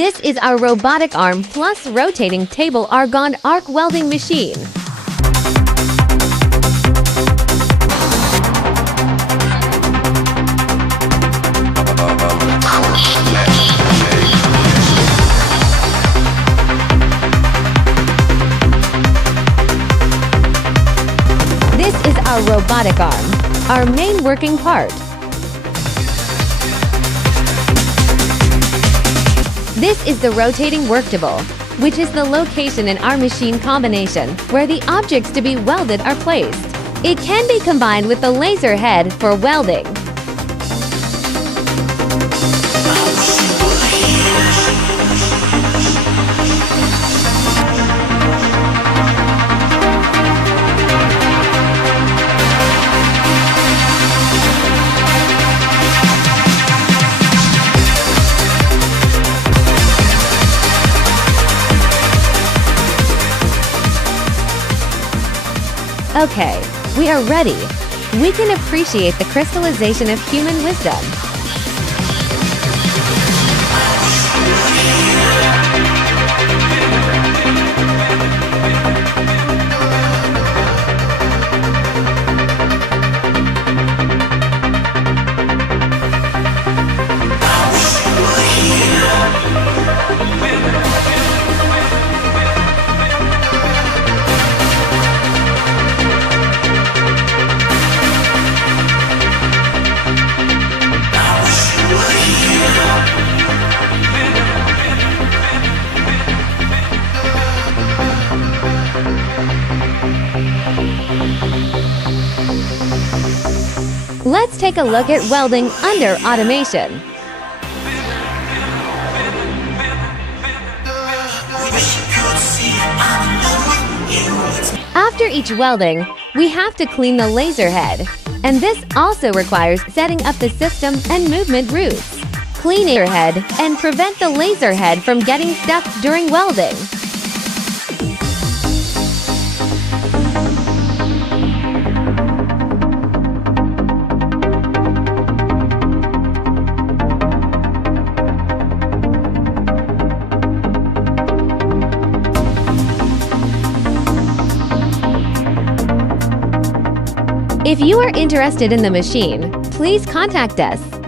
This is our robotic arm plus rotating table argon arc welding machine. This is our robotic arm, our main working part. This is the rotating work table, which is the location in our machine combination where the objects to be welded are placed. It can be combined with the laser head for welding. Okay, we are ready. We can appreciate the crystallization of human wisdom. Let's take a look at welding under automation. After each welding, we have to clean the laser head, and this also requires setting up the system and movement routes. Clean your head and prevent the laser head from getting stuck during welding. If you are interested in the machine, please contact us.